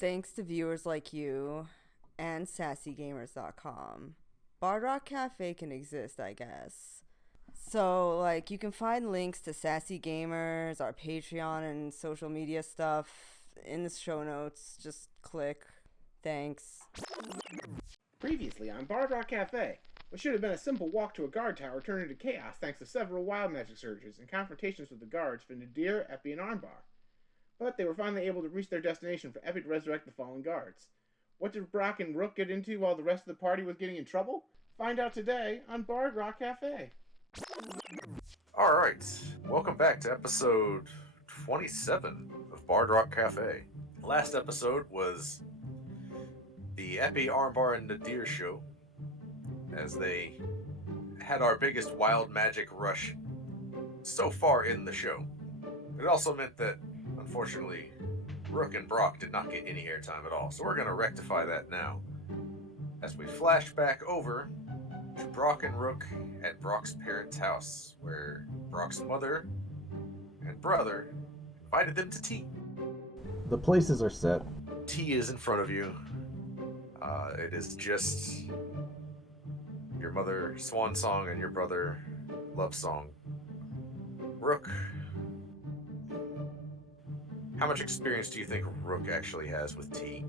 Thanks to viewers like you and sassygamers.com, Bard Rock Cafe can exist, I guess. So, you can find links to Sassy Gamers, our Patreon, and social media stuff in the show notes. Just click. Thanks. Previously on Bard Rock Cafe, what should have been a simple walk to a guard tower turned into chaos thanks to several wild magic surges and confrontations with the guards for Nadir, Epi, and Armbar. But they were finally able to reach their destination for Epi to resurrect the fallen guards. What did Brock and Rook get into while the rest of the party was getting in trouble? Find out today on Bard Rock Cafe. Alright, welcome back to episode 27 of Bard Rock Cafe. Last episode was the Epi, Armbar, and Nadir show, as they had our biggest wild magic rush so far in the show. It also meant that, unfortunately, Rook and Brock did not get any airtime at all, so we're going to rectify that now. As we flash back over to Brock and Rook at Brock's parents' house, where Brock's mother and brother invited them to tea. The places are set. Tea is in front of you. It is just your mother swan song and your brother love song. Rook, how much experience do you think Rook actually has with tea?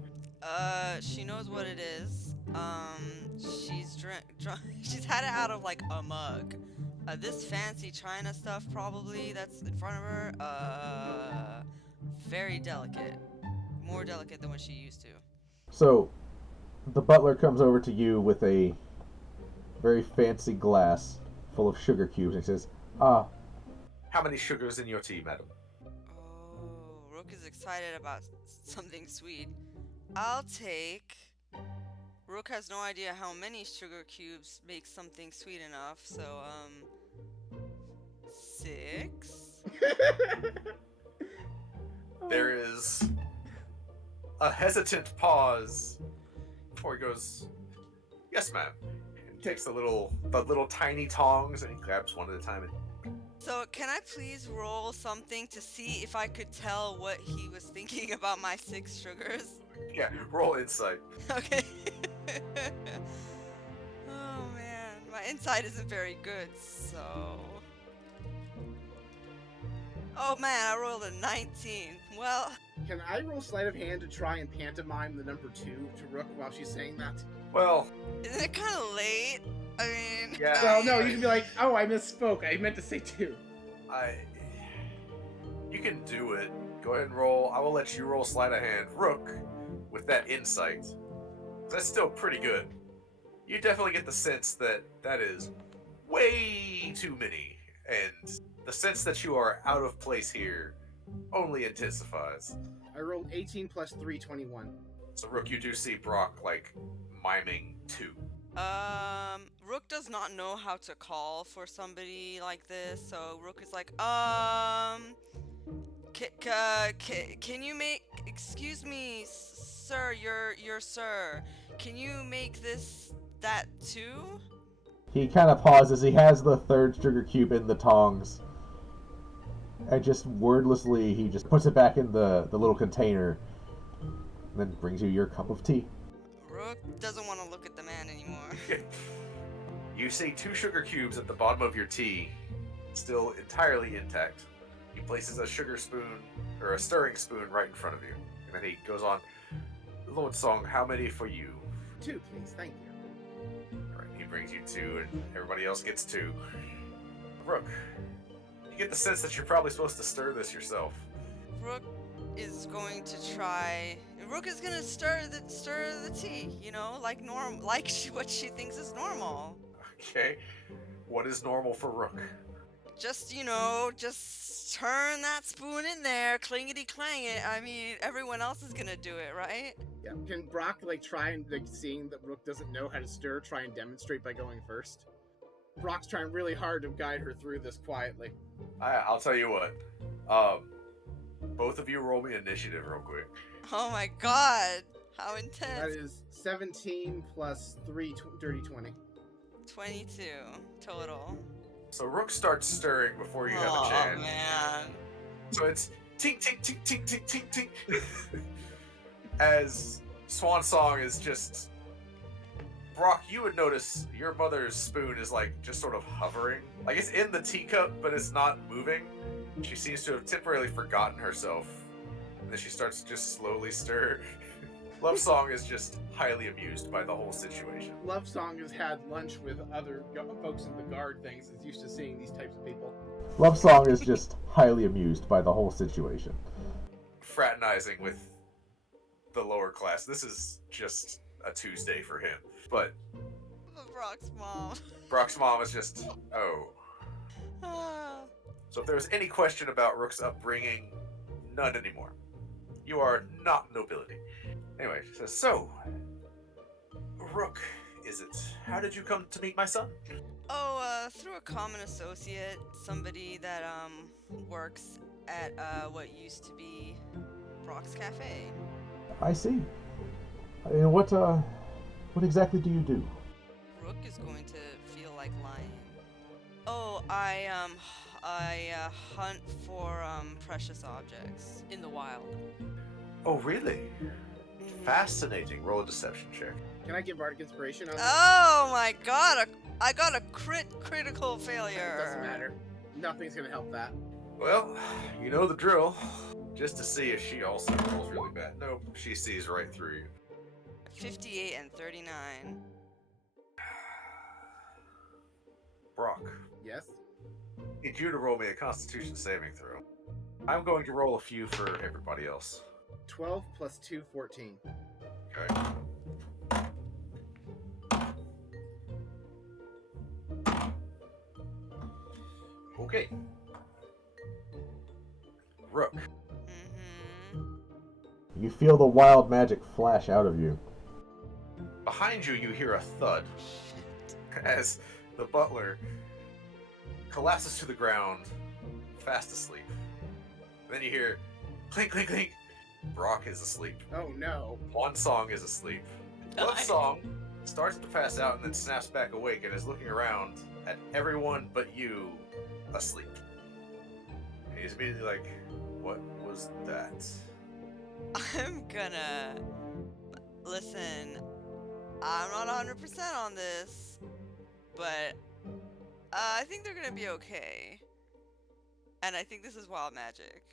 She knows what it is. She's she's had it out of like a mug. This fancy china stuff probably that's in front of her, very delicate. More delicate than what she used to. So, the butler comes over to you with a very fancy glass full of sugar cubes and says, "Ah, How many sugars in your tea, madam?" Oh, Rook is excited about something sweet. I'll take... Rook has no idea how many sugar cubes make something sweet enough, so, 6? There is a hesitant pause before he goes, "Yes, ma'am." And he takes the little tiny tongs and he grabs one at a time. And So, can I please roll something to see if I could tell what he was thinking about my 6 sugars? yeah, roll insight. Okay. Oh man, my insight isn't very good, so... Oh man, I rolled a 19. Well... Can I roll sleight of hand to try and pantomime the number 2 to Rook while she's saying that? Well, Isn't it kind of late? I mean... yeah. Well, no, you can be like, oh, I misspoke. I meant to say 2. You can do it. Go ahead and roll. I will let you roll sleight of hand. Rook, with that insight, that's still pretty good. You definitely get the sense that that is way too many, and the sense that you are out of place here only intensifies. I rolled 18 plus 3, 21. So, Rook, you do see Brock, miming 2. Rook does not know how to call for somebody like this, so Rook is like, can you make, excuse me, sir, you're sir, can you make that too? He kind of pauses. He has the third sugar cube in the tongs. And just wordlessly, he just puts it back in the little container. And then brings you your cup of tea. Rook doesn't want to look at the man anymore. You see 2 sugar cubes at the bottom of your tea, still entirely intact. He places a sugar spoon, or a stirring spoon, right in front of you. And then he goes on, "Lord Song, how many for you?" 2, please, thank you. Right, he brings you 2, and everybody else gets 2. Rook, you get the sense that you're probably supposed to stir this yourself. Rook is going to try. Rook is gonna stir the tea, like what she thinks is normal. Okay, what is normal for Rook? Just just turn that spoon in there, clingety clang it. I mean, everyone else is gonna do it, right? Yeah. Can Brock try and seeing that Rook doesn't know how to stir, try and demonstrate by going first? Brock's trying really hard to guide her through this quietly. I'll tell you what. Both of you roll me initiative real quick. Oh my god, how That intense! is 17 plus 3, dirty 20. 22 total. So Rook starts stirring before you have a Oh chance. man. So it's tink tink tink tink tink tink tink. as Swan Song is just... Brock, you would notice your mother's spoon is like just sort of hovering. Like it's in the teacup, but it's not moving. She seems to have temporarily forgotten herself. And then she starts to just slowly stir. Love Song is just highly amused by the whole situation. Love Song has had lunch with other folks in the guard things. Is used to seeing these types of people. Love Song is just highly amused by the whole situation. Fraternizing with the lower class. This is just a Tuesday for him. But Brock's mom is just, oh. So if there's any question about Rook's upbringing, none anymore. You are not nobility. Anyway, she says, so, Rook, is it? How did you come to meet my son? Oh, through a common associate, somebody that, works at, what used to be Brock's Cafe. I see. And what exactly do you do? Rook is going to feel like lying. Oh, I hunt for, precious objects in the wild. Oh, really? Fascinating. Roll a deception check. Can I get Bardic Inspiration on this? Oh my god, I got a critical failure. It doesn't matter. Nothing's gonna help that. Well, you know the drill. Just to see if she also rolls really bad. Nope, she sees right through you. 58 and 39. Brock, Yes? I need you to roll me a Constitution saving throw. I'm going to roll a few for everybody else. 12 plus 2, 14. Okay. Okay. Rook. You feel the wild magic flash out of you. Behind you, you hear a thud as the butler collapses to the ground, fast asleep. Then you hear clink, clink, clink. Brock is asleep. Oh no. One Song is asleep. Love Song starts to pass out and then snaps back awake and is looking around at everyone but you asleep. And he's immediately like, what was that? I'm gonna... Listen, I'm not 100% on this, but I think they're gonna be okay. And I think this is wild magic.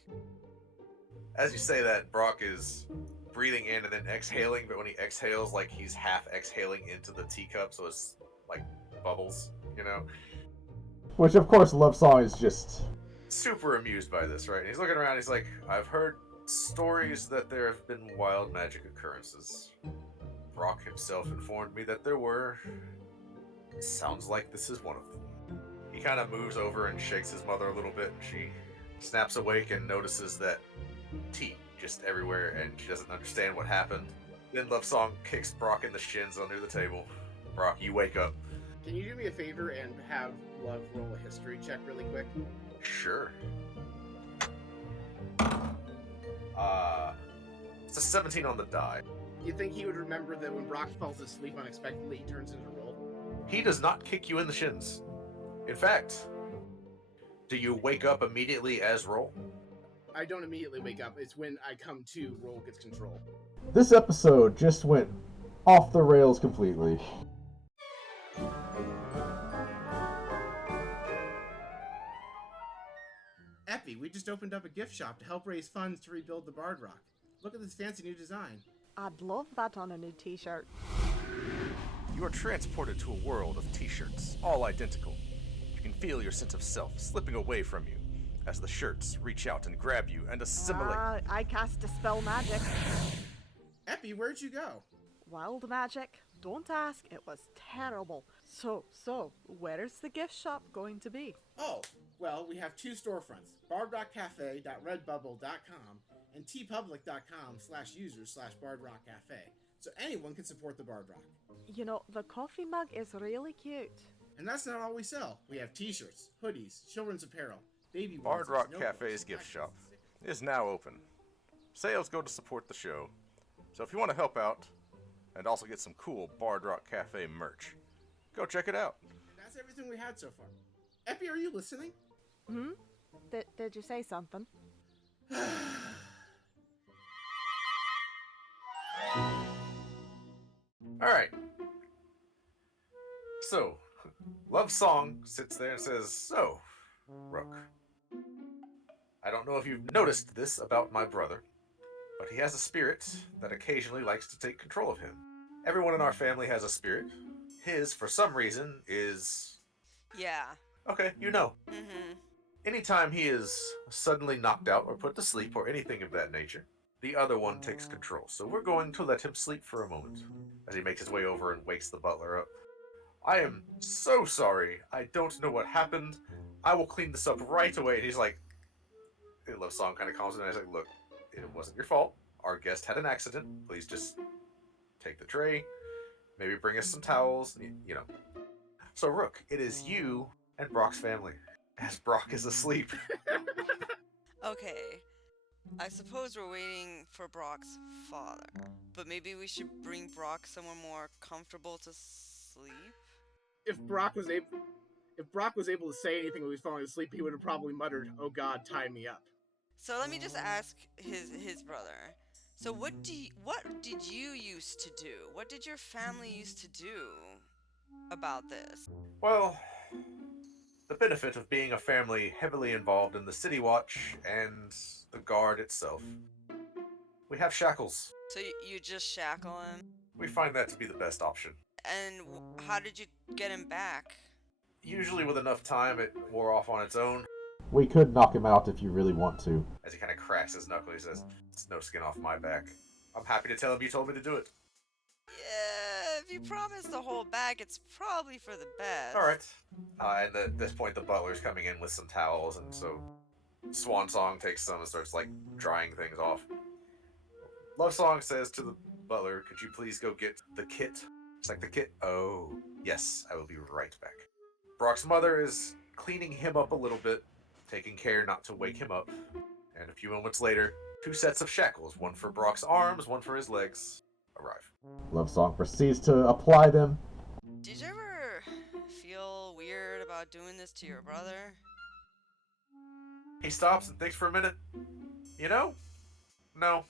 As you say that, Brock is breathing in and then exhaling, but when he exhales, like he's half exhaling into the teacup, so it's like bubbles, you know? Which, of course, Love Song is just... Super amused by this, right? And he's looking around, he's like, I've heard stories that there have been wild magic occurrences. Brock himself informed me that there were. Sounds like this is one of them. He kind of moves over and shakes his mother a little bit, and she snaps awake and notices that tea just everywhere, and she doesn't understand what happened. Then Love Song kicks Brock in the shins under the table. Brock, you wake up. Can you do me a favor and have Love roll a history check really quick? Sure. It's a 17 on the die. You think he would remember that when Brock falls asleep unexpectedly, he turns into Roll? He does not kick you in the shins. In fact, do you wake up immediately as Roll? I don't immediately wake up. It's when I come to, Roll gets control. This episode just went off the rails completely. Epi, we just opened up a gift shop to help raise funds to rebuild the Bard Rock. Look at this fancy new design. I'd love that on a new t-shirt. You are transported to a world of t-shirts, all identical. You can feel your sense of self slipping away from you as the shirts reach out and grab you and assimilate. I cast Dispel Magic. Epi, where'd you go? Wild magic. Don't ask, it was terrible. So, where's the gift shop going to be? Oh, well, we have two storefronts, bardrockcafe.redbubble.com and tpublic.com/users/bardrockcafe, so anyone can support the Bard Rock. You know, the coffee mug is really cute. And that's not all we sell. We have t-shirts, hoodies, children's apparel, baby Bard onesies, Rock notebooks, Cafe's gift shop stickers. is now open. Sales go to support the show, so if you want to help out and also get some cool Bard Rock Cafe merch, go check it out. And that's everything we had so far. Epi, are you listening? Did you say something? Alright. So, Love Song sits there and says, "So, Rook, I don't know if you've noticed this about my brother, but he has a spirit that occasionally likes to take control of him. Everyone in our family has a spirit. His, for some reason, is... Yeah. Okay, you know. Mm-hmm. Anytime he is suddenly knocked out or put to sleep or anything of that nature, the other one takes control. So we're going to let him sleep for a moment." As he makes his way over and wakes the butler up. "I am so sorry. I don't know what happened. I will clean this up right away." And he's like, Love Song kind of calms him and he's like, "Look, it wasn't your fault. Our guest had an accident. Please just take the tray. Maybe bring us some towels, you know." So, Rook, it is you and Brock's family, as Brock is asleep. Okay. I suppose we're waiting for Brock's father, but maybe we should bring Brock somewhere more comfortable to sleep? If Brock was able to say anything when he was falling asleep, he would have probably muttered, "Oh God, tie me up." So let me just ask his brother. So what did you used to do? What did your family used to do about this? Well, the benefit of being a family heavily involved in the City Watch and the Guard itself, we have shackles. So you just shackle him? We find that to be the best option. And how did you get him back? Usually with enough time, it wore off on its own. We could knock him out if you really want to. As he kind of cracks his knuckle, he says, "It's no skin off my back. I'm happy to tell him you told me to do it." Yeah, if you promise to hold back, it's probably for the best. Alright. And at this point, the butler's coming in with some towels, and so Swan Song takes some and starts, like, drying things off. Love Song says to the butler, "Could you please go get the kit?" It's like, "The kit? Oh, yes, I will be right back." Brock's mother is cleaning him up a little bit, taking care not to wake him up. And a few moments later, 2 sets of shackles, one for Brock's arms, one for his legs, arrive. Love Song proceeds to apply them. Did you ever feel weird about doing this to your brother? He stops and thinks for a minute. You know? No.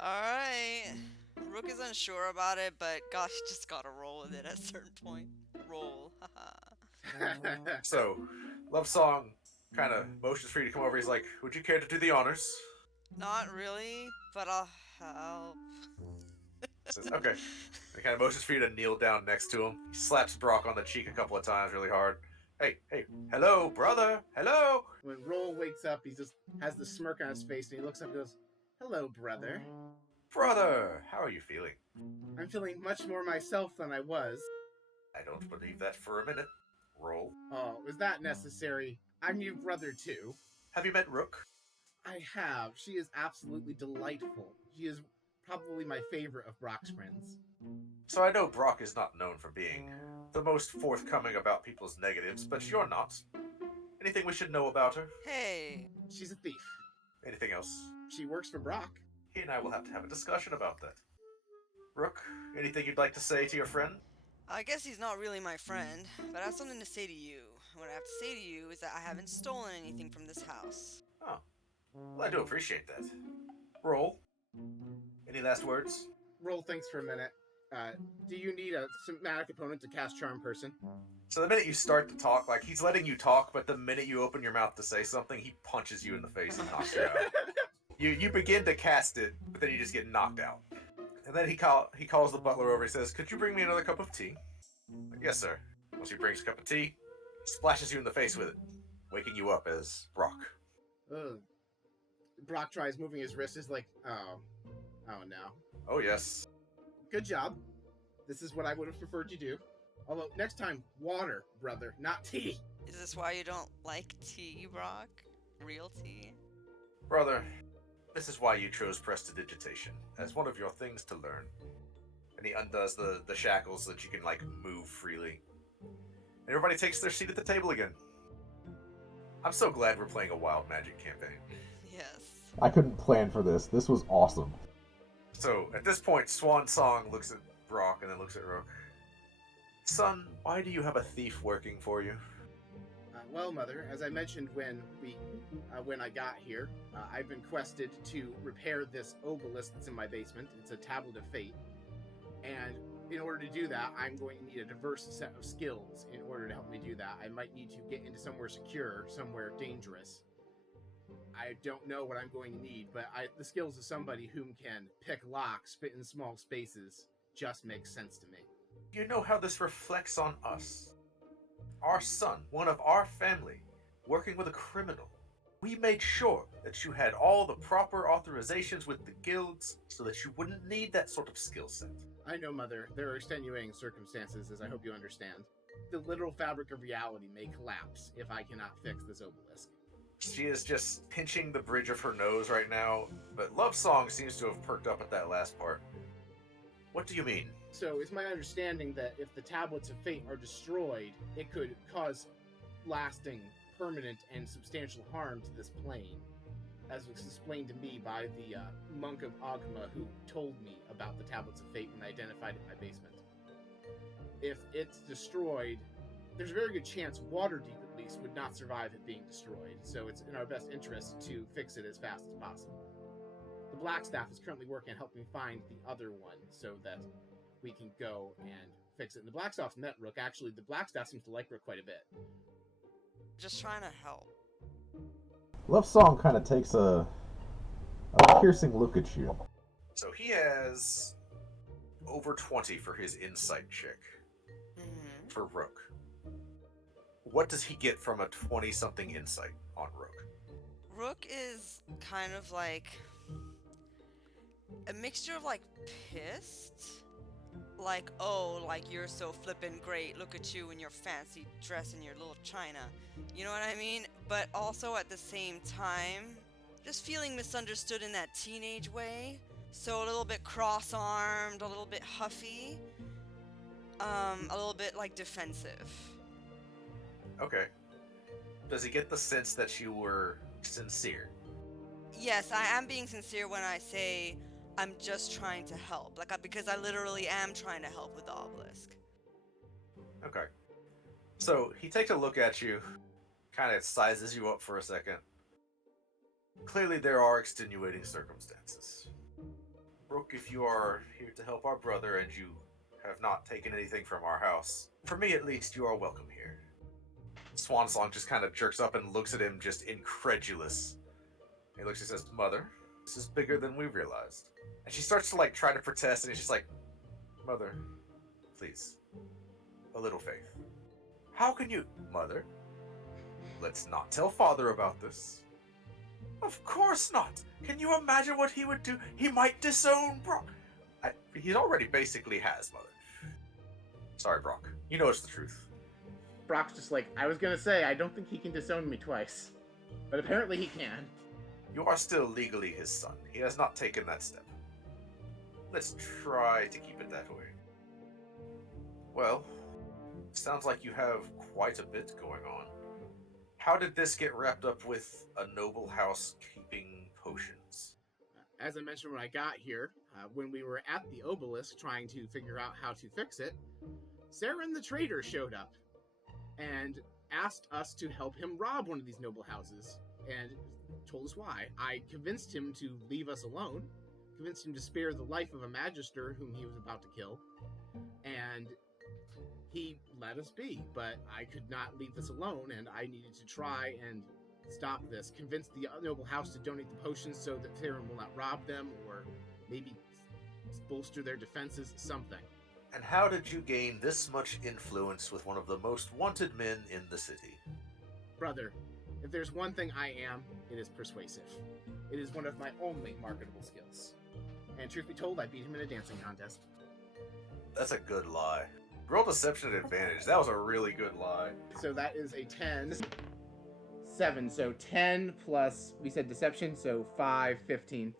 Alright. Rook is unsure about it, but gosh, just gotta roll with it at a certain point. Roll. Haha. So, Love Song kind of motions for you to come over. He's like, "Would you care to do the honors?" Not really, but I'll help. Says, "Okay." And he kind of motions for you to kneel down next to him. He slaps Brock on the cheek a couple of times really hard. Hey, hello, brother, hello." When Roll wakes up, he just has the smirk on his face, and he looks up and goes, "Hello, brother. "Brother, how are you feeling?" I'm feeling much more myself than I was." "I don't believe that for a minute." Roll. "Oh, is that necessary? I'm your brother, too." "Have you met Rook?" "I have. She is absolutely delightful. She is probably my favorite of Brock's friends." "So I know Brock is not known for being the most forthcoming about people's negatives, but you're not. Anything we should know about her?" Hey. "She's a thief. "Anything else?" She works for Brock." He and I will have to have a discussion about that. Rook, anything you'd like to say to your friend? I guess he's not really my friend, but I have something to say to you. What I have to say to you is that I haven't stolen anything from this house. Oh, well, I do appreciate that. Roll. Any last words? Roll thinks for a minute. Do you need a somatic opponent to cast Charm Person?" So the minute you start to talk, like, he's letting you talk, but the minute you open your mouth to say something, he punches you in the face and knocks you out. You begin to cast it, but then you just get knocked out. And then he calls the butler over. He says, "Could you bring me another cup of tea?" Like, "Yes, sir." Once he brings a cup of tea, he splashes you in the face with it, waking you up as Brock. Ugh. Brock tries moving his wrist. Is like, oh no. "Oh, yes." "Good job. This is what I would have preferred you do. Although, next time, water, brother, not tea." Is this why you don't like tea, Brock? Real tea? "Brother, this is why you chose prestidigitation, as one of your things to learn." And he undoes the shackles so that you can, like, move freely. And everybody takes their seat at the table again. I'm so glad we're playing a wild magic campaign. Yes. I couldn't plan for this. This was awesome. So, at this point, Swan Song looks at Brock and then looks at Rook. "Son, why do you have a thief working for you?" Well, Mother, as I mentioned when I got here, I've been quested to repair this obelisk that's in my basement. It's a tablet of fate. And in order to do that, I'm going to need a diverse set of skills in order to help me do that. I might need to get into somewhere secure, somewhere dangerous. I don't know what I'm going to need, but the skills of somebody whom can pick locks, fit in small spaces, just makes sense to me. You know how this reflects on us. Our son, one of our family, working with a criminal. We made sure that you had all the proper authorizations with the guilds so that you wouldn't need that sort of skill set. I know, Mother, there are extenuating circumstances, as I hope you understand. The literal fabric of reality may collapse if I cannot fix this obelisk. She is just pinching the bridge of her nose right now, but Love Song seems to have perked up at that last part. What do you mean? So it's my understanding that if the tablets of fate are destroyed, it could cause lasting, permanent, and substantial harm to this plane, as was explained to me by the monk of Agma who told me about the tablets of fate when I identified it in my basement. If it's destroyed, there's a very good chance Waterdeep at least would not survive it being destroyed, so it's in our best interest to fix it as fast as possible. The Blackstaff is currently working on helping find the other one so that we can go and fix it. And the Blackstaff's met Rook. Actually, the Blackstaff seems to like Rook quite a bit. Just trying to help. Love Song kind of takes a piercing look at you. So he has over 20 for his insight check for Rook. What does he get from a 20-something insight on Rook? Rook is kind of like a mixture of like pissed, like, oh, like you're so flippin' great, look at you in your fancy dress and your little china, you know what I mean? But also at the same time, just feeling misunderstood in that teenage way, so a little bit cross-armed, a little bit huffy, a little bit like defensive. Okay. Does he get the sense that you were sincere? Yes, I am being sincere when I say I'm just trying to help, because I literally am trying to help with the obelisk. Okay. So he takes a look at you, kind of sizes you up for a second. Clearly there are extenuating circumstances. Rook, if you are here to help our brother and you have not taken anything from our house, for me at least, you are welcome here. Swansong just kind of jerks up and looks at him, just incredulous. He looks and says, Mother, this is bigger than we realized. And she starts to try to protest, and he's just like, Mother, please, a little faith. How can you, Mother? Let's not tell Father about this. Of course not. Can you imagine what he would do? He might disown Brock. He already basically has, Mother. Sorry, Brock. You know it's the truth. Brock's just like, I was gonna say, I don't think he can disown me twice. But apparently he can. You are still legally his son. He has not taken that step. Let's try to keep it that way. Well, sounds like you have quite a bit going on. How did this get wrapped up with a noble house keeping potions? As I mentioned when I got here, when we were at the obelisk trying to figure out how to fix it, Saren the trader showed up and asked us to help him rob one of these noble houses, and told us why. I convinced him to leave us alone, convinced him to spare the life of a magister whom he was about to kill, and he let us be, but I could not leave this alone, and I needed to try and stop this. Convince the noble house to donate the potions so that Saren will not rob them, or maybe bolster their defenses, something. And how did you gain this much influence with one of the most wanted men in the city? Brother, if there's one thing I am, it is persuasive. It is one of my only marketable skills. And truth be told, I beat him in a dancing contest. That's a good lie. Roll deception at advantage. That was a really good lie. So that is a 10. 7, so 10 plus, we said deception, so 5, 15.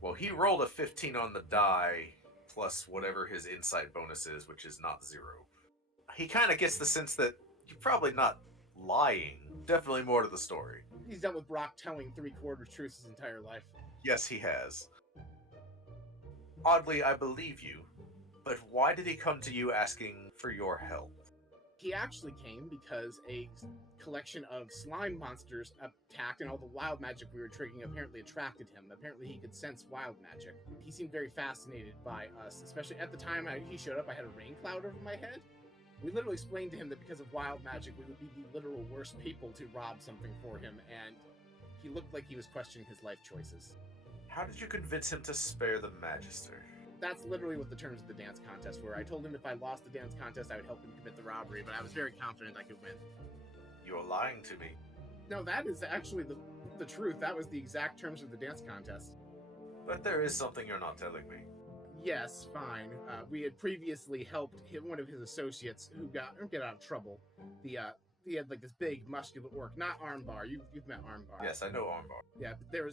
Well, he rolled a 15 on the die, plus whatever his insight bonus is, which is not 0. He kind of gets the sense that you're probably not lying. Definitely more to the story. He's dealt with Brock telling 3/4 truths his entire life. Yes, he has. Oddly, I believe you, but why did he come to you asking for your help? He actually came because a collection of slime monsters attacked, and all the wild magic we were triggering apparently attracted him. Apparently he could sense wild magic. He seemed very fascinated by us, especially at the time he showed up. I had a rain cloud over my head. We literally explained to him that because of wild magic, we would be the literal worst people to rob something for him, and he looked like he was questioning his life choices. How did you convince him to spare the Magister? That's literally what the terms of the dance contest were. I told him if I lost the dance contest, I would help him commit the robbery, but I was very confident I could win. You're lying to me. No, that is actually the truth. That was the exact terms of the dance contest. But there is something you're not telling me. Yes, fine. We had previously helped one of his associates who get out of trouble. He had like this big muscular orc, not Armbar. You've met Armbar. Yes, I know Armbar. Yeah, but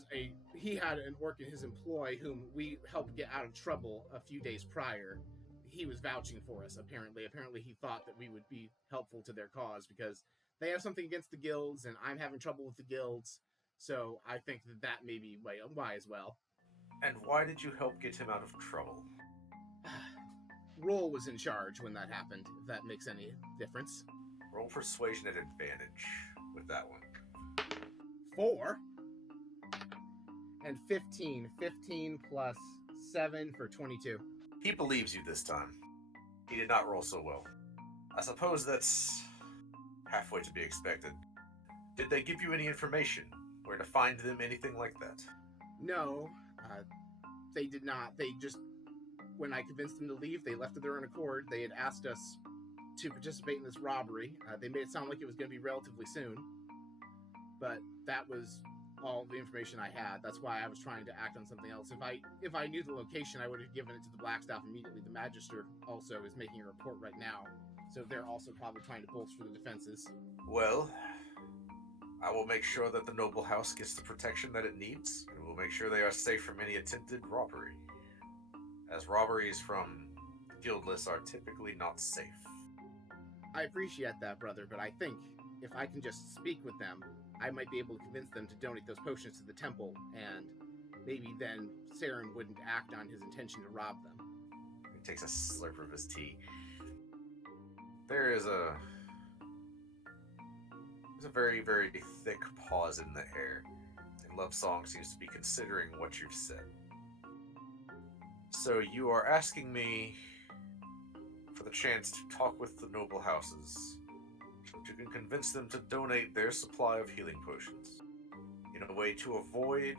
he had an orc in his employ whom we helped get out of trouble a few days prior. He was vouching for us, apparently. Apparently he thought that we would be helpful to their cause because they have something against the guilds and I'm having trouble with the guilds. So I think that may be why as well. And why did you help get him out of trouble? Roll was in charge when that happened, if that makes any difference. Roll persuasion at advantage with that one. 4 and 15. 15 plus 7 for 22. He believes you this time. He did not roll so well. I suppose that's halfway to be expected. Did they give you any information? Where to find them, anything like that? No, they did not. They just, when I convinced them to leave, they left of their own accord. They had asked us to participate in this robbery. They made it sound like it was going to be relatively soon, but that was all the information I had. That's why I was trying to act on something else. If I knew the location, I would have given it to the Blackstaff immediately. The Magister also is making a report right now, so they're also probably trying to bolster the defenses. Well, I will make sure that the noble house gets the protection that it needs, and we'll make sure they are safe from any attempted robbery, as robberies from guildless are typically not safe. I appreciate that, brother, but I think if I can just speak with them, I might be able to convince them to donate those potions to the temple, and maybe then Saren wouldn't act on his intention to rob them. He takes a slurp of his tea. There's a very, very thick pause in the air, and Love Song seems to be considering what you've said. So you are asking me for the chance to talk with the noble houses, to convince them to donate their supply of healing potions, in a way to avoid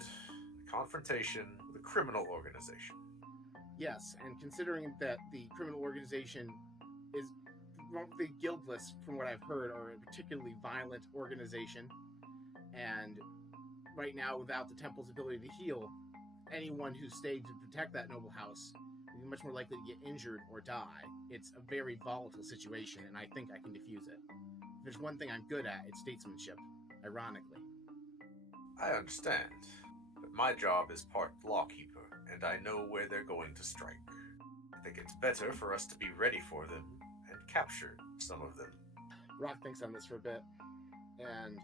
confrontation with a criminal organization. Yes, and considering that the criminal organization is, the guildless, from what I've heard, are a particularly violent organization, and right now, without the temple's ability to heal, anyone who stayed to protect that noble house would be much more likely to get injured or die. It's a very volatile situation, and I think I can defuse it. If there's one thing I'm good at, it's statesmanship, ironically. I understand, but my job is part lawkeeper, and I know where they're going to strike. I think it's better for us to be ready for them and capture some of them. Rock thinks on this for a bit, and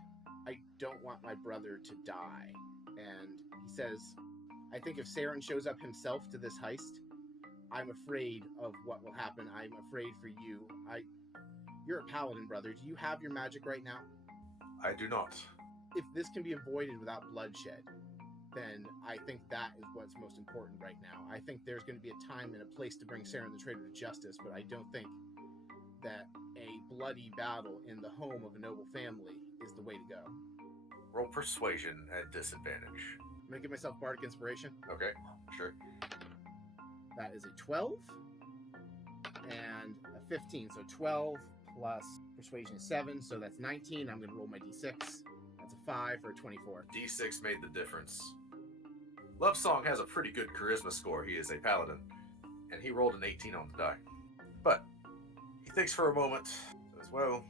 I don't want my brother to die. And he says, I think if Saren shows up himself to this heist, I'm afraid of what will happen. I'm afraid for you. You're a paladin, brother. Do you have your magic right now? I do not. If this can be avoided without bloodshed, then I think that is what's most important right now. I think there's going to be a time and a place to bring Saren the Traitor to justice, but I don't think that a bloody battle in the home of a noble family is the way to go. Roll persuasion at disadvantage. I'm going to give myself Bardic Inspiration. Okay, sure. That is a 12 and a 15. So 12 plus persuasion is 7, so that's 19. I'm going to roll my d6. That's a 5 for a 24. D6 made the difference. Love Song has a pretty good charisma score. He is a paladin, and he rolled an 18 on the die. But he thinks for a moment, says, well,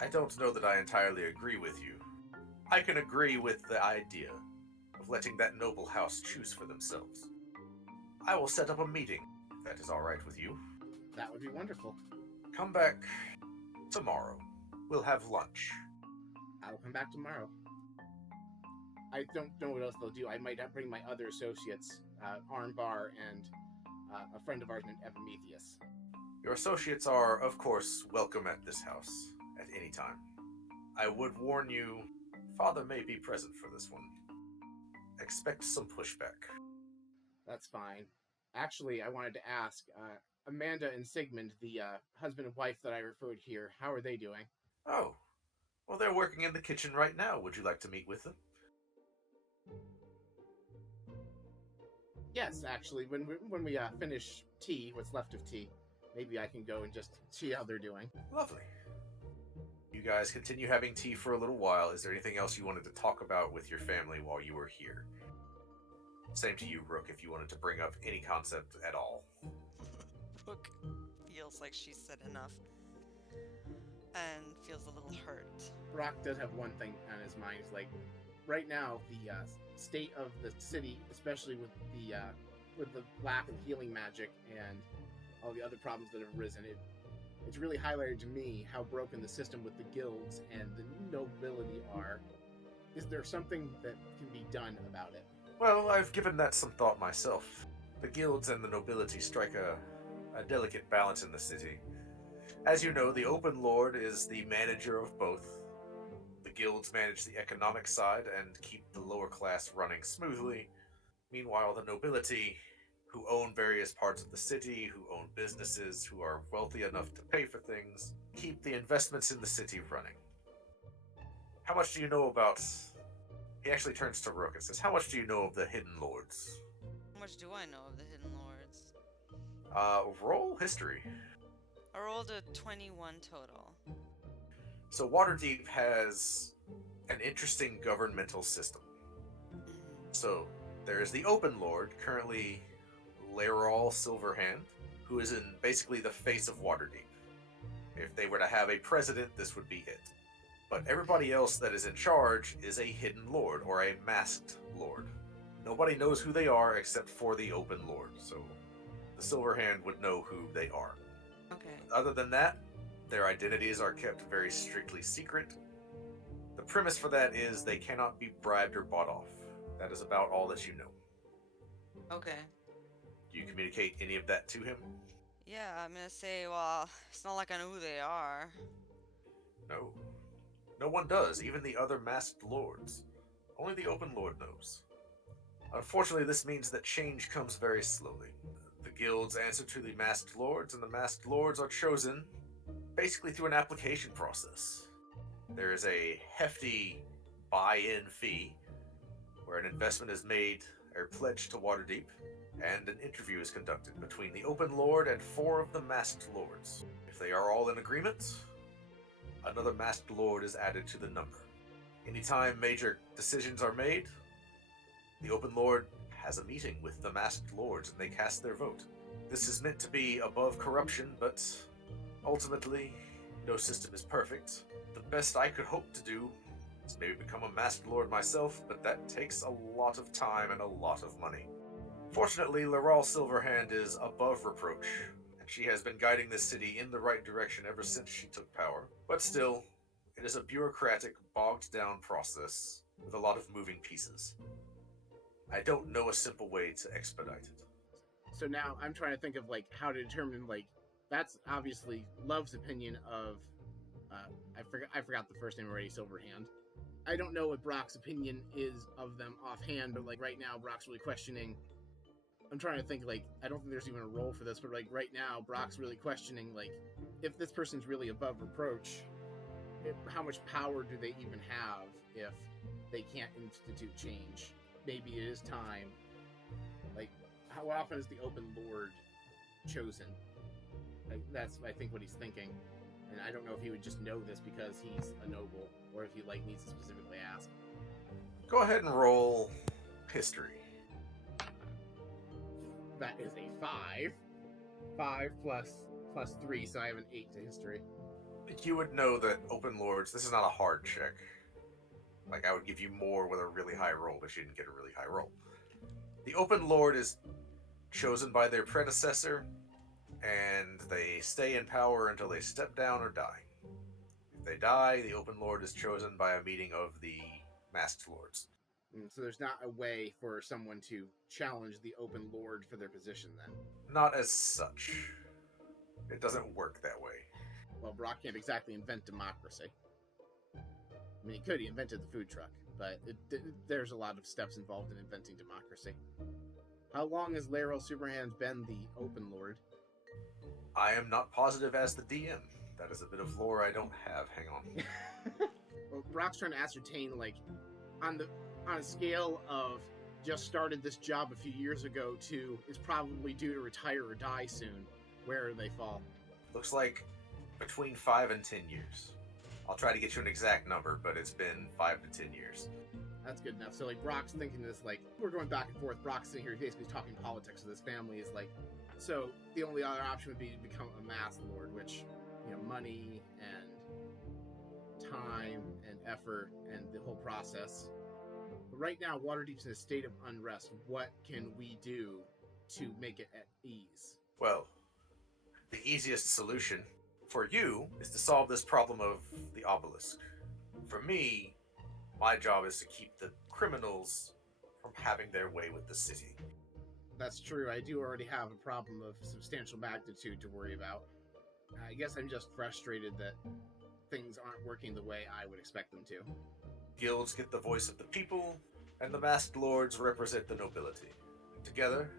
I don't know that I entirely agree with you. I can agree with the idea of letting that noble house choose for themselves. I will set up a meeting, if that is all right with you. That would be wonderful. Come back tomorrow. We'll have lunch. I will come back tomorrow. I don't know what else they'll do. I might bring my other associates, Armbar and a friend of ours named Epimetheus. Your associates are, of course, welcome at this house at any time. I would warn you, Father may be present for this one. Expect some pushback. That's fine. Actually, I wanted to ask, Amanda and Sigmund, the husband and wife that I referred here, how are they doing? Oh, well, they're working in the kitchen right now. Would you like to meet with them? Yes, actually, when we finish tea, what's left of tea, maybe I can go and just see how they're doing. Lovely. You guys continue having tea for a little while. Is there anything else you wanted to talk about with your family while you were here? Same to you, Rook, if you wanted to bring up any concept at all. Rook feels like she's said enough and feels a little hurt. Brock does have one thing on his mind. He's like, right now, the state of the city, especially with the lack of healing magic and all the other problems that have arisen, it's really highlighted to me how broken the system with the guilds and the nobility are. Is there something that can be done about it? Well, I've given that some thought myself. The guilds and the nobility strike a delicate balance in the city. As you know, the Open Lord is the manager of both. The guilds manage the economic side and keep the lower class running smoothly. Meanwhile, the nobility, who own various parts of the city, who own businesses, who are wealthy enough to pay for things, keep the investments in the city running. How much do you know about... He actually turns to Rook and says, how much do you know of the Hidden Lords? How much do I know of the Hidden Lords? Roll history. I rolled a 21 total. So Waterdeep has an interesting governmental system. So there is the Open Lord, currently Laeral Silverhand, who is in basically the face of Waterdeep. If they were to have a president, this would be it. But everybody else that is in charge is a hidden lord, or a masked lord. Nobody knows who they are except for the Open Lord, so the Silverhand would know who they are. Okay. Other than that, their identities are kept very strictly secret. The premise for that is they cannot be bribed or bought off. That is about all that you know. Okay. Do you communicate any of that to him? Yeah, I'm gonna say, well, it's not like I know who they are. No. No one does, even the other masked lords. Only the Open Lord knows. Unfortunately, this means that change comes very slowly. The guilds answer to the masked lords, and the masked lords are chosen basically through an application process. There is a hefty buy-in fee where an investment is made or pledged to Waterdeep, and an interview is conducted between the Open Lord and 4 of the masked lords. If they are all in agreement, another masked lord is added to the number. Anytime major decisions are made, the Open Lord has a meeting with the masked lords and they cast their vote. This is meant to be above corruption, but ultimately, no system is perfect. The best I could hope to do is maybe become a masked lord myself, but that takes a lot of time and a lot of money. Fortunately, Laeral Silverhand is above reproach, and she has been guiding this city in the right direction ever since she took power. But still, it is a bureaucratic, bogged-down process with a lot of moving pieces. I don't know a simple way to expedite it. So now I'm trying to think of like how to determine like that's obviously Love's opinion of I forgot the first name already, Silverhand. I don't know what Brock's opinion is of them offhand, but like right now Brock's really questioning. I'm trying to think like I don't think there's even a role for this, but like right now Brock's really questioning like if this person's really above reproach, how much power do they even have if they can't institute change? Maybe it is time. Like, how often is the Open Lord chosen? Like, that's, I think, what he's thinking. And I don't know if he would just know this because he's a noble, or if he, like, needs to specifically ask. Go ahead and roll history. That is a 5. 5 plus 3, so I have an 8 to history. You would know that Open Lords, this is not a hard check. Like, I would give you more with a really high roll, but you didn't get a really high roll. The Open Lord is chosen by their predecessor, and they stay in power until they step down or die. If they die, the Open Lord is chosen by a meeting of the Masked Lords. So there's not a way for someone to challenge the Open Lord for their position then. Not as such. It doesn't work that way. Well, Brock can't exactly invent democracy. I mean, he could. He invented the food truck, but there's a lot of steps involved in inventing democracy. How long has Laeral Superhands been the Open Lord? I am not positive as the DM. That is a bit of lore I don't have. Hang on. Well, Brock's trying to ascertain, like, on a scale of just started this job a few years ago to is probably due to retire or die soon. Where do they fall? Looks like between 5 and 10 years. I'll try to get you an exact number, but it's been 5 to 10 years. That's good enough. So, like, Brock's thinking this, like, we're going back and forth. Brock's sitting here basically talking politics with his family. Is like, so the only other option would be to become a mass lord, which, you know, money and time and effort and the whole process. But right now, Waterdeep's in a state of unrest. What can we do to make it at ease? Well, the easiest solution for you is to solve this problem of the obelisk. For me, my job is to keep the criminals from having their way with the city. That's true. I do already have a problem of substantial magnitude to worry about. I guess I'm just frustrated that things aren't working the way I would expect them to. Guilds get the voice of the people, and the masked lords represent the nobility. Together,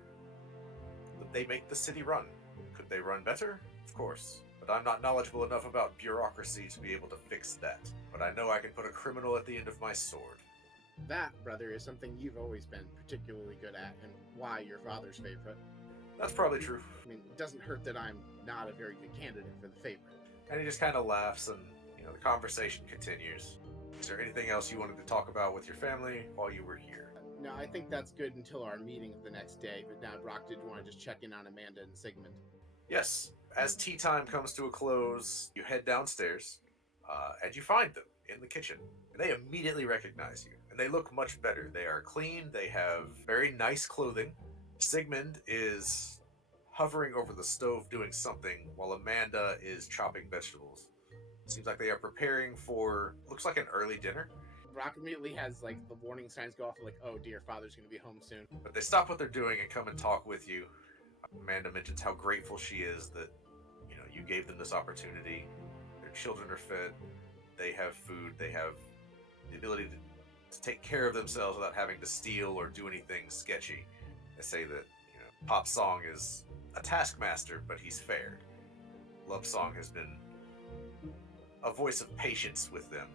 they make the city run. Could they run better? Of course. But I'm not knowledgeable enough about bureaucracy to be able to fix that. But I know I can put a criminal at the end of my sword. That, brother, is something you've always been particularly good at, and why your father's favorite. That's probably true. I mean, it doesn't hurt that I'm not a very good candidate for the favorite. And he just kind of laughs, and the conversation continues. Is there anything else you wanted to talk about with your family while you were here? No, I think that's good until our meeting of the next day, but now Brock did want to just check in on Amanda and Sigmund. Yes. As tea time comes to a close, you head downstairs, and you find them in the kitchen. And they immediately recognize you, and they look much better. They are clean, they have very nice clothing. Sigmund is hovering over the stove doing something, while Amanda is chopping vegetables. Seems like they are preparing for, looks like an early dinner. Brock immediately has, like, the warning signs go off, like, oh dear, father's going to be home soon. But they stop what they're doing and come and talk with you. Amanda mentions how grateful she is that, you gave them this opportunity. Their children are fed. They have food. They have the ability to take care of themselves without having to steal or do anything sketchy. They say that, Pop Song is a taskmaster, but he's fair. Love Song has been a voice of patience with them.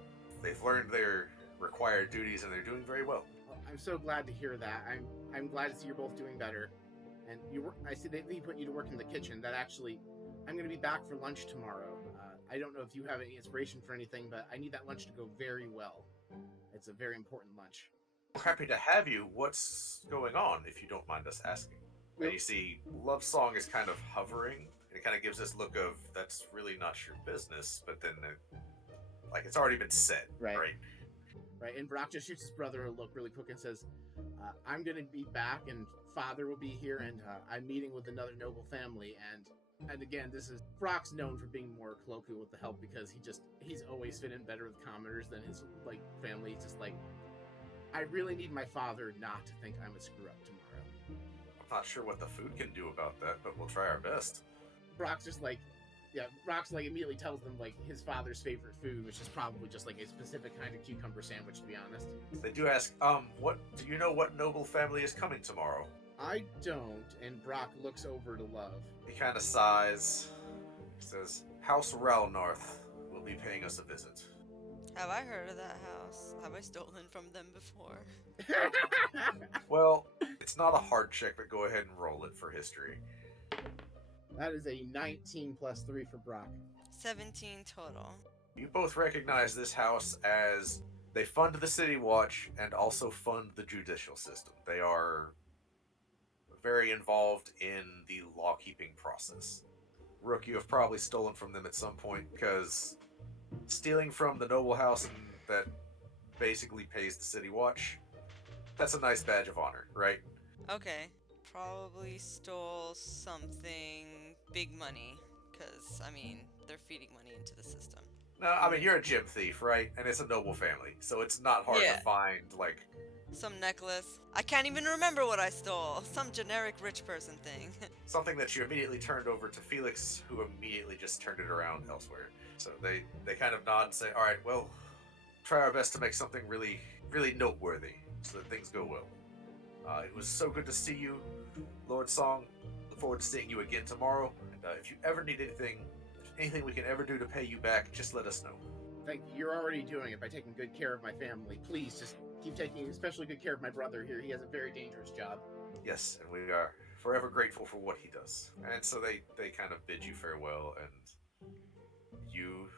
They've learned their required duties, and they're doing very well. Well, I'm so glad to hear that. I'm glad to see you're both doing better. And I see they put you to work in the kitchen. That actually, I'm going to be back for lunch tomorrow. I don't know if you have any inspiration for anything, but I need that lunch to go very well. It's a very important lunch. We're happy to have you. What's going on, if you don't mind us asking? And you see, Love Song is kind of hovering. And it kind of gives this look of, that's really not your business, but then, it's already been said, right? Right, and Brock just shoots his brother a look really quick and says, I'm going to be back, and father will be here, and I'm meeting with another noble family, and again, Brock's known for being more colloquial with the help because he's always fit in better with commoners than his, family. He's just I really need my father not to think I'm a screw-up tomorrow. I'm not sure what the food can do about that, but we'll try our best. Brock's just Brock's immediately tells them his father's favorite food, which is probably just a specific kind of cucumber sandwich, to be honest. They do ask, what do you know what noble family is coming tomorrow? I don't, and Brock looks over to Love. He kind of sighs. He says, House Ralnarth will be paying us a visit. Have I heard of that house? Have I stolen from them before? Well, it's not a hard check, but go ahead and roll it for history. That is a 19 plus 3 for Brock. 17 total. You both recognize this house as they fund the City Watch and also fund the judicial system. They are very involved in the law-keeping process. Rook, you have probably stolen from them at some point, because stealing from the noble house that basically pays the City Watch, that's a nice badge of honor, right? Okay. Probably stole something big money, because, they're feeding money into the system. No, I mean, you're a gem thief, right? And it's a noble family, so it's not hard Yeah. to find, like, Some necklace. I can't even remember what I stole. Some generic rich person thing. something that you immediately turned over to Felix, who immediately just turned it around elsewhere. So they kind of nod and say, all right, well, try our best to make something really, really noteworthy so that things go well. It was so good to see you, Lord Song. Look forward to seeing you again tomorrow. And if you ever need anything we can ever do to pay you back, just let us know. Thank you. You're already doing it by taking good care of my family. Please just keep taking especially good care of my brother here. He has a very dangerous job. Yes, and we are forever grateful for what he does. And so they kind of bid you farewell, and you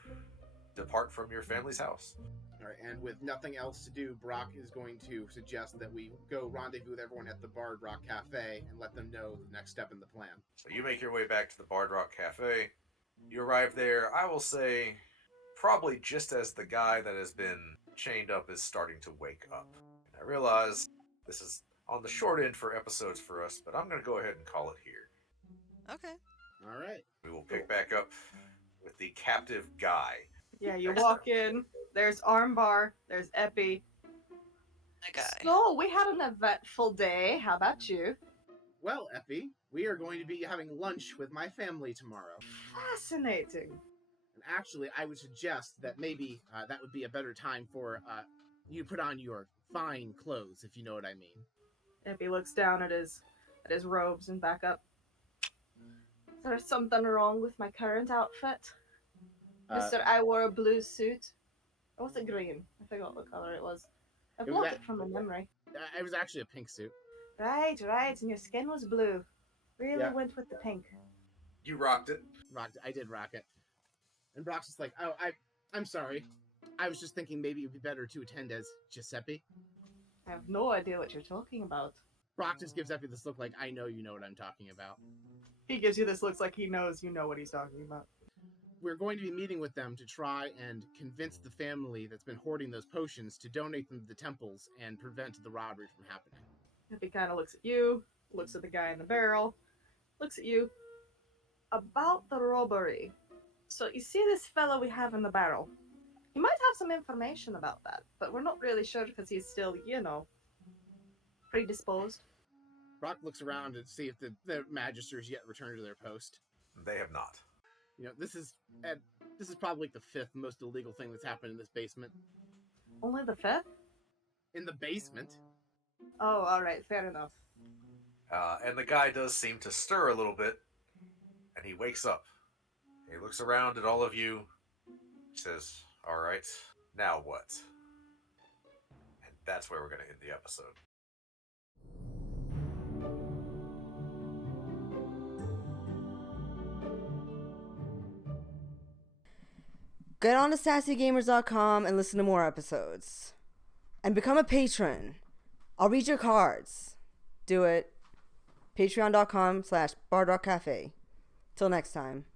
depart from your family's house. All right, and with nothing else to do, Brock is going to suggest that we go rendezvous with everyone at the Bard Rock Cafe and let them know the next step in the plan. So you make your way back to the Bard Rock Cafe. You arrive there, I will say, probably just as the guy that has been chained up is starting to wake up. And I realize this is on the short end for episodes for us, but I'm going to go ahead and call it here. Okay. All right. We will pick back up with the captive guy. Yeah, you walk in. There's Armbar. There's Epi. That guy. So we had an eventful day. How about you? Well, Effie, we are going to be having lunch with my family tomorrow. Fascinating. And actually, I would suggest that maybe that would be a better time for you to put on your fine clothes, if you know what I mean. Epi looks down at his robes and back up. Is there something wrong with my current outfit? Mister, I wore a blue suit. Or was it green? I forgot what color it was. I It was blocked that- it from my memory. It was actually a pink suit. Right, and your skin was blue. Really Yeah. went with the pink. You rocked it. I did rock it. And Brock's just like, oh, I'm sorry. I was just thinking maybe it would be better to attend as Giuseppe. I have no idea what you're talking about. Brock just gives Effie this look like, I know you know what I'm talking about. He gives you this looks like he knows you know what he's talking about. We're going to be meeting with them to try and convince the family that's been hoarding those potions to donate them to the temples and prevent the robbery from happening. He kind of looks at you, looks at the guy in the barrel, looks at you. About the robbery. So you see this fellow we have in the barrel. He might have some information about that, but we're not really sure because he's still, predisposed. Brock looks around to see if the magisters yet returned to their post. They have not. You know, this is probably like the fifth most illegal thing that's happened in this basement. Only the fifth? In the basement? Oh, alright, fair enough. And the guy does seem to stir a little bit, and he wakes up. He looks around at all of you, says, all right, now what? And that's where we're going to end the episode. Get on to sassygamers.com and listen to more episodes. And become a patron. I'll read your cards. Do it. Patreon.com/BardRockCafe. Till next time.